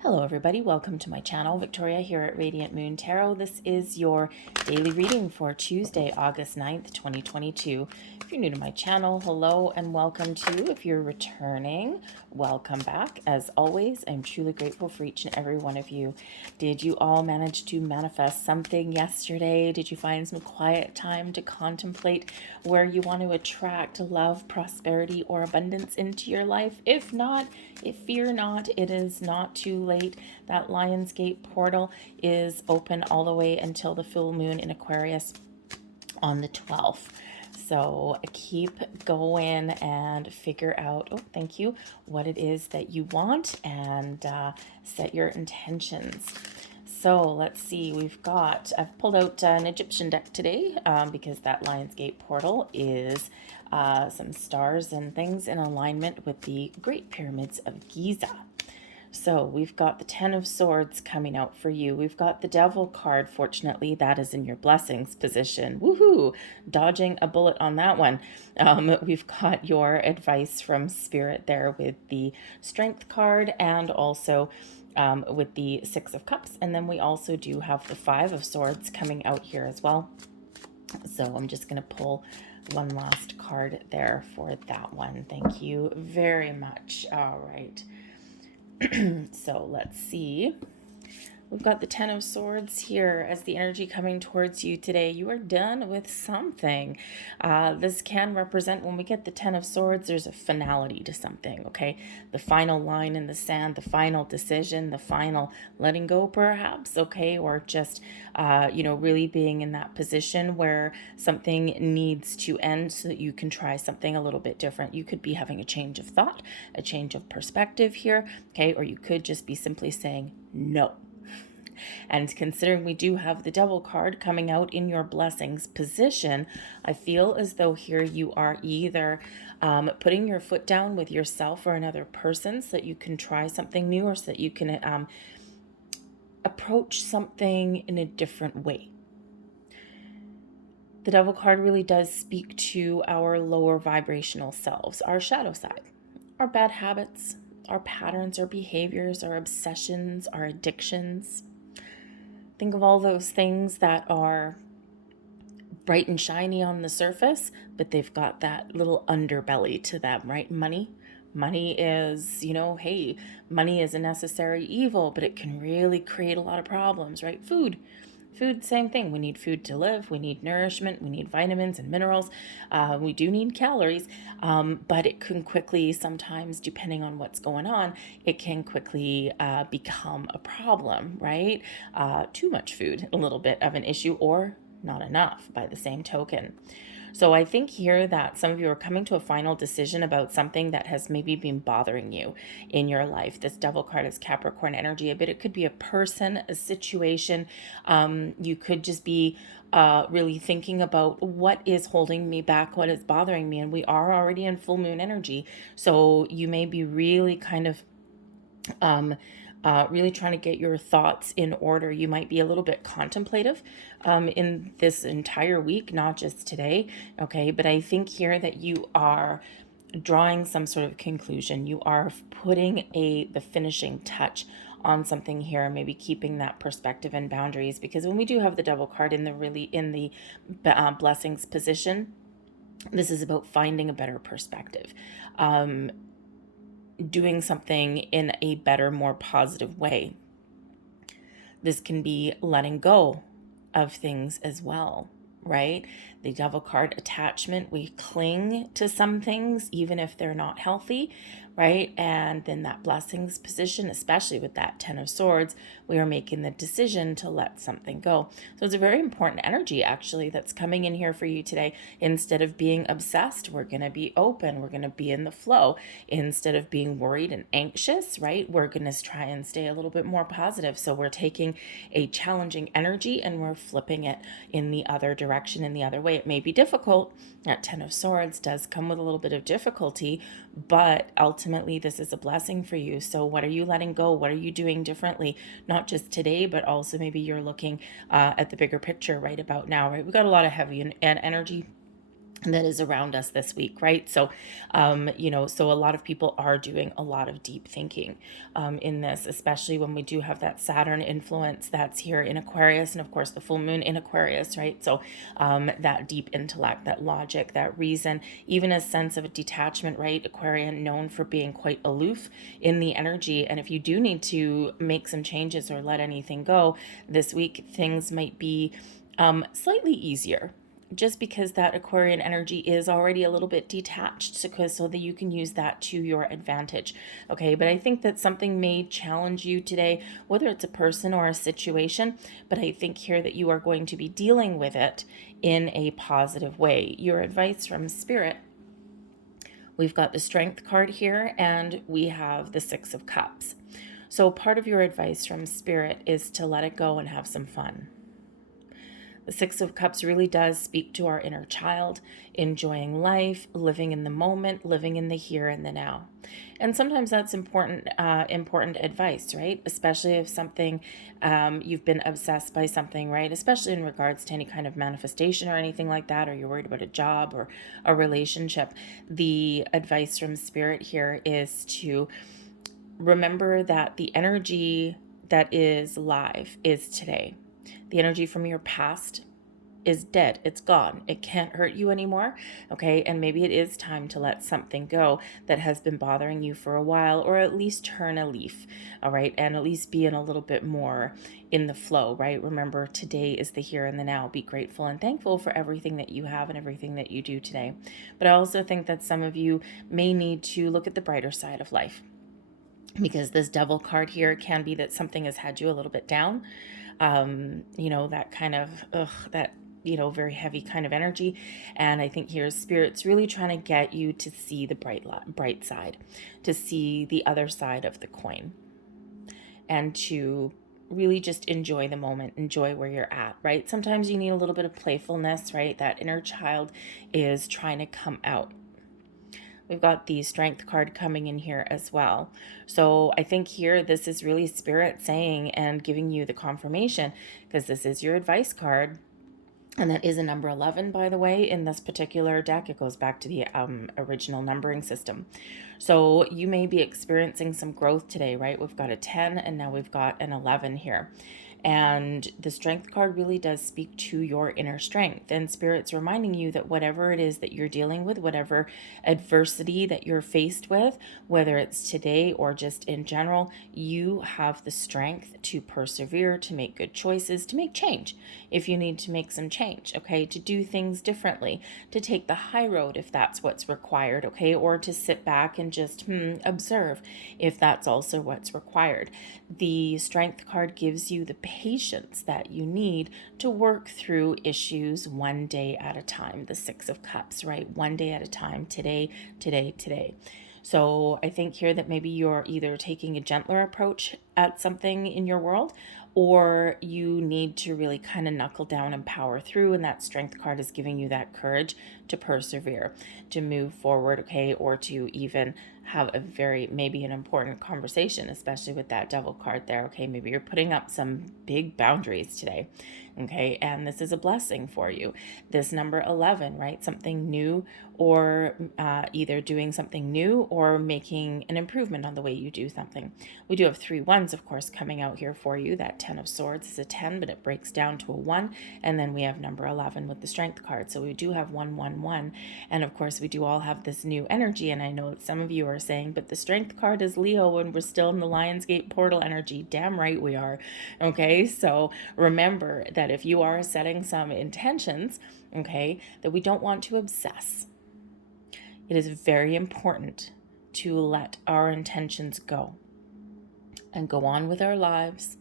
Hello everybody, welcome to my channel. Victoria here at Radiant Moon Tarot. This is your daily reading for Tuesday, August 9th, 2022. If you're new to my channel, hello and welcome to. If you're returning, welcome back. As always, I'm truly grateful for each and every one of you. Did you all manage to manifest something yesterday? Did you find some quiet time to contemplate where you want to attract love, prosperity, or abundance into your life? If not, fear not, it is not too late. That Lionsgate portal is open all the way until the full moon in Aquarius on the 12th. So keep going and figure out, oh, thank you, what it is that you want and set your intentions. So let's see, I've pulled out an Egyptian deck today because that Lionsgate portal is some stars and things in alignment with the Great Pyramids of Giza. So we've got the Ten of Swords coming out for you. We've got the Devil card. Fortunately, that is in your blessings position. Woohoo! Dodging a bullet on that one. We've got your advice from Spirit there with the Strength card and also with the Six of Cups. And then we also do have the Five of Swords coming out here as well. So I'm just going to pull one last card there for that one. Thank you very much. All right. So let's see. We've got the Ten of Swords here as the energy coming towards you today. You are done with something. This can represent, when we get the Ten of Swords, there's a finality to something, okay? The final line in the sand, the final decision, the final letting go perhaps, okay? Or just, really being in that position where something needs to end so that you can try something a little bit different. You could be having a change of thought, a change of perspective here, okay? Or you could just be simply saying no. And considering we do have the Devil card coming out in your blessings position, I feel as though here you are either putting your foot down with yourself or another person so that you can try something new or so that you can approach something in a different way. The Devil card really does speak to our lower vibrational selves, our shadow side, our bad habits, our patterns, our behaviors, our obsessions, our addictions. Think of all those things that are bright and shiny on the surface, but they've got that little underbelly to them, right? Money is, hey, money is a necessary evil, but it can really create a lot of problems, right? Food, same thing. We need food to live. We need nourishment. We need vitamins and minerals. We do need calories, but it can quickly, sometimes, depending on what's going on, it can quickly become a problem, right? Too much food, a little bit of an issue, or not enough by the same token. So I think here that some of you are coming to a final decision about something that has maybe been bothering you in your life. This Devil card is Capricorn energy, but it could be a person, a situation. You could just be really thinking about what is holding me back, what is bothering me. And we are already in full moon energy. So you may be really kind of really trying to get your thoughts in order. You might be a little bit contemplative in this entire week, not just today, okay? But I think here that you are drawing some sort of conclusion. You are putting the finishing touch on something here, maybe keeping that perspective and boundaries, because when we do have the Devil card in the blessings position, this is about finding a better perspective. Doing something in a better, more positive way. This can be letting go of things as well, right? The Devil card, attachment, we cling to some things even if they're not healthy, right? And then that blessings position, especially with that Ten of Swords, we are making the decision to let something go. So it's a very important energy actually that's coming in here for you today. Instead of being obsessed, we're going to be open. We're going to be in the flow. Instead of being worried and anxious, right? We're going to try and stay a little bit more positive. So we're taking a challenging energy and we're flipping it in the other direction, in the other way. It may be difficult. That Ten of Swords does come with a little bit of difficulty, but ultimately this is a blessing for you. So what are you letting go? What are you doing differently? Not just today, but also maybe you're looking at the bigger picture right about now, right? We've got a lot of heavy and energy that is around us this week, right? So, so a lot of people are doing a lot of deep thinking in this, especially when we do have that Saturn influence that's here in Aquarius, and of course the full moon in Aquarius, right? So that deep intellect, that logic, that reason, even a sense of a detachment, right? Aquarian known for being quite aloof in the energy, and if you do need to make some changes or let anything go this week, things might be slightly easier, just because that Aquarian energy is already a little bit detached, so that you can use that to your advantage. Okay, but I think that something may challenge you today, whether it's a person or a situation, but I think here that you are going to be dealing with it in a positive way. Your advice from Spirit, we've got the Strength card here, and we have the Six of Cups. So part of your advice from Spirit is to let it go and have some fun. The Six of Cups really does speak to our inner child, enjoying life, living in the moment, living in the here and the now. And sometimes that's important advice, right? Especially if something, you've been obsessed by something, right? Especially in regards to any kind of manifestation or anything like that, or you're worried about a job or a relationship. The advice from Spirit here is to remember that the energy that is live is today. The energy from your past is dead. It's gone. It can't hurt you anymore. Okay. And maybe it is time to let something go that has been bothering you for a while, or at least turn a leaf. All right. And at least be in a little bit more in the flow, right? Remember, today is the here and the now. Be grateful and thankful for everything that you have and everything that you do today. But I also think that some of you may need to look at the brighter side of life, because this Devil card here can be that something has had you a little bit down. That kind of, very heavy kind of energy. And I think here Spirit's really trying to get you to see the bright side, to see the other side of the coin, and to really just enjoy the moment, enjoy where you're at, right? Sometimes you need a little bit of playfulness, right? That inner child is trying to come out. We've got the Strength card coming in here as well. So I think here this is really Spirit saying and giving you the confirmation, because this is your advice card. And that is a number 11, by the way, in this particular deck. It goes back to the original numbering system. So you may be experiencing some growth today, right? We've got a 10 and now we've got an 11 here. And the Strength card really does speak to your inner strength. And Spirit's reminding you that whatever it is that you're dealing with, whatever adversity that you're faced with, whether it's today or just in general, you have the strength to persevere, to make good choices, to make change if you need to make some change, okay? To do things differently, to take the high road if that's what's required, okay? Or to sit back and just observe if that's also what's required. The Strength card gives you the patience that you need to work through issues one day at a time. The Six of Cups, right? One day at a time, today. So I think here that maybe you're either taking a gentler approach at something in your world, or you need to really kind of knuckle down and power through. And that Strength card is giving you that courage to persevere, to move forward, okay, or to even have maybe an important conversation, especially with that Devil card there, okay? Maybe you're putting up some big boundaries today, okay? And this is a blessing for you. This number 11, right? Something new, or either doing something new or making an improvement on the way you do something. We do have 3 ones, of course, coming out here for you. That 10 of Swords is a 10, but it breaks down to a 1. And then we have number 11 with the Strength card. So we do have 111. And of course, we do all have this new energy. And I know that some of you are saying, but the Strength card is Leo and we're still in the Lionsgate portal energy. Damn right we are. Okay, so remember that if you are setting some intentions, okay, that we don't want to obsess. It is very important to let our intentions go and go on with our lives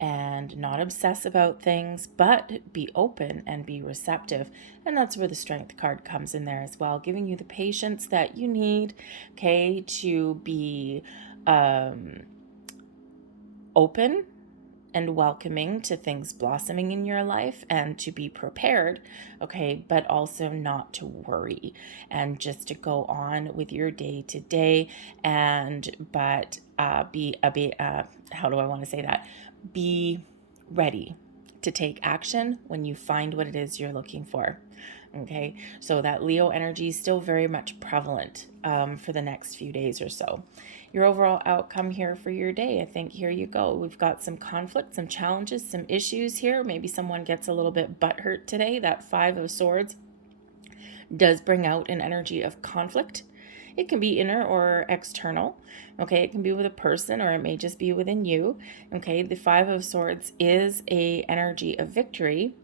and not obsess about things, but be open and be receptive. And that's where the Strength card comes in there as well, giving you the patience that you need, okay, to be open and welcoming to things blossoming in your life, and to be prepared, okay, but also not to worry, and just to go on with your day to day, but be how do I want to say that? Be ready to take action when you find what it is you're looking for. Okay, so that Leo energy is still very much prevalent for the next few days or so. Your overall outcome here for your day, I think here you go. We've got some conflict, some challenges, some issues here. Maybe someone gets a little bit butthurt today. That Five of Swords does bring out an energy of conflict. It can be inner or external. Okay, it can be with a person or it may just be within you. Okay, the Five of Swords is a energy of victory.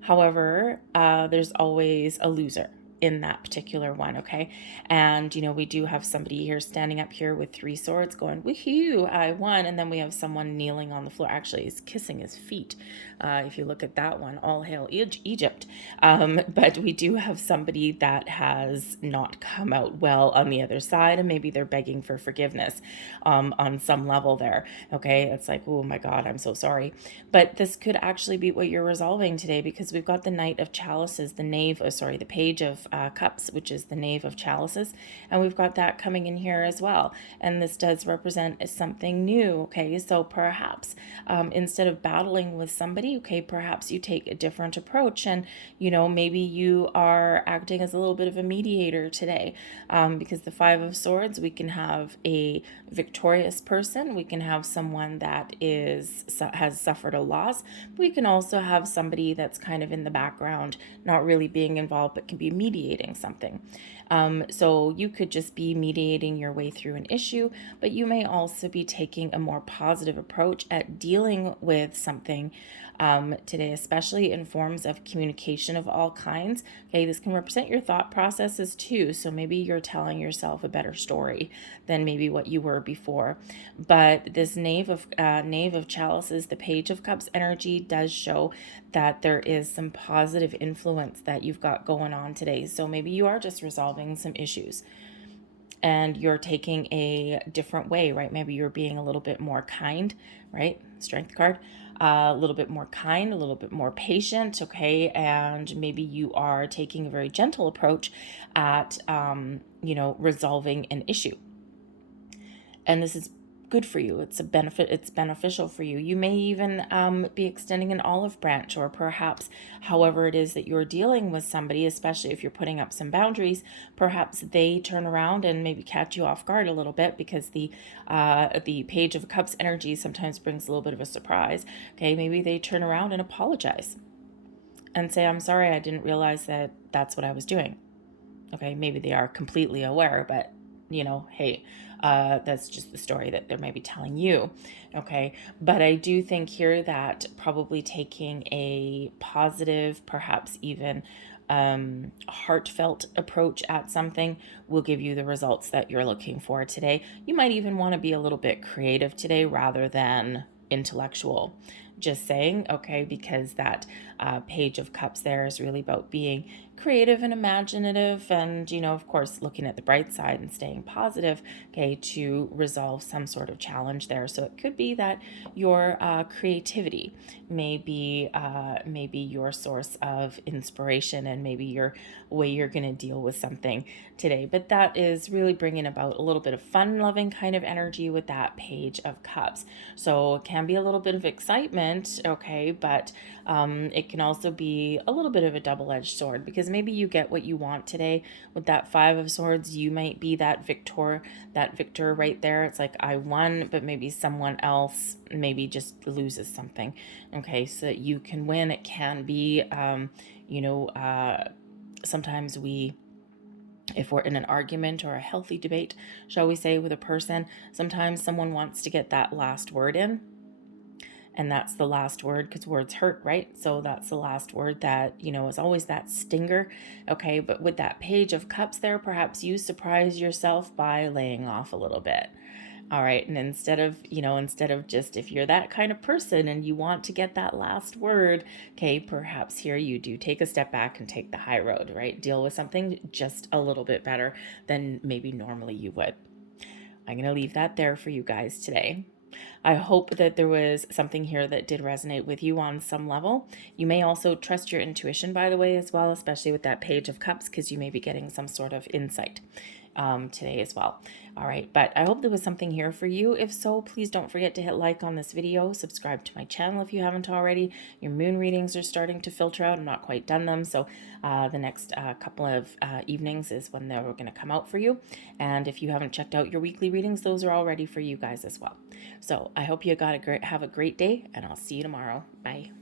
However, there's always a loser in that particular one, okay? And, we do have somebody here standing up here with 3 swords going, woohoo, I won. And then we have someone kneeling on the floor. Actually, he's kissing his feet. If you look at that one, all hail Egypt. But we do have somebody that has not come out well on the other side, and maybe they're begging for forgiveness on some level there, okay? It's like, oh my God, I'm so sorry. But this could actually be what you're resolving today, because we've got the Knight of Chalices, the Page of Cups, which is the Knave of Chalices, and we've got that coming in here as well. And this does represent something new, okay? So perhaps instead of battling with somebody, okay, perhaps you take a different approach, and maybe you are acting as a little bit of a mediator today, because the Five of Swords, we can have a victorious person, we can have someone that has suffered a loss. We can also have somebody that's kind of in the background, not really being involved, but can be mediating something. So you could just be mediating your way through an issue, but you may also be taking a more positive approach at dealing with something today, especially in forms of communication of all kinds. Okay, this can represent your thought processes too. So maybe you're telling yourself a better story than maybe what you were before. But this Knave of Chalices, the Page of Cups energy does show that there is some positive influence that you've got going on today. So maybe you are just resolving some issues and you're taking a different way, right? Maybe you're being a little bit more kind, right? Strength card. A little bit more kind, a little bit more patient, okay? And maybe you are taking a very gentle approach at, resolving an issue. And this is good for you. It's beneficial for you. You may even be extending an olive branch, or perhaps however it is that you're dealing with somebody, especially if you're putting up some boundaries, perhaps they turn around and maybe catch you off guard a little bit, because the Page of Cups energy sometimes brings a little bit of a surprise. Okay, maybe they turn around and apologize and say, I'm sorry, I didn't realize that that's what I was doing. Okay, maybe they are completely aware, but hey, that's just the story that they're maybe telling you. Okay, but I do think here that probably taking a positive, perhaps even heartfelt approach at something will give you the results that you're looking for today. You might even want to be a little bit creative today rather than intellectual. Just saying, okay, because that Page of Cups there is really about being creative and imaginative, and of course looking at the bright side and staying positive, okay, to resolve some sort of challenge there. So it could be that your creativity may be your source of inspiration, and maybe your way you're going to deal with something today. But that is really bringing about a little bit of fun-loving kind of energy with that Page of Cups. So it can be a little bit of excitement, okay, but it can also be a little bit of a double-edged sword, because maybe you get what you want today with that Five of Swords. You might be that victor right there. It's like, I won, but maybe someone else maybe just loses something, okay, so that you can win. It can be sometimes if we're in an argument or a healthy debate, shall we say, with a person, sometimes someone wants to get that last word in. And that's the last word, because words hurt, right? So that's the last word that, is always that stinger. Okay, but with that Page of Cups there, perhaps you surprise yourself by laying off a little bit. All right, and instead of just, if you're that kind of person and you want to get that last word, okay, perhaps here you do take a step back and take the high road, right? Deal with something just a little bit better than maybe normally you would. I'm going to leave that there for you guys today. I hope that there was something here that did resonate with you on some level. You may also trust your intuition, by the way, as well, especially with that Page of Cups, because you may be getting some sort of insight. today as well. All right, but I hope there was something here for you. If so, please don't forget to hit like on this video, subscribe to my channel if you haven't already. Your moon readings are starting to filter out. I'm not quite done them, so the next couple of evenings is when they're going to come out for you. And if you haven't checked out your weekly readings, those are all ready for you guys as well. So I hope you have a great day, and I'll see you tomorrow. Bye.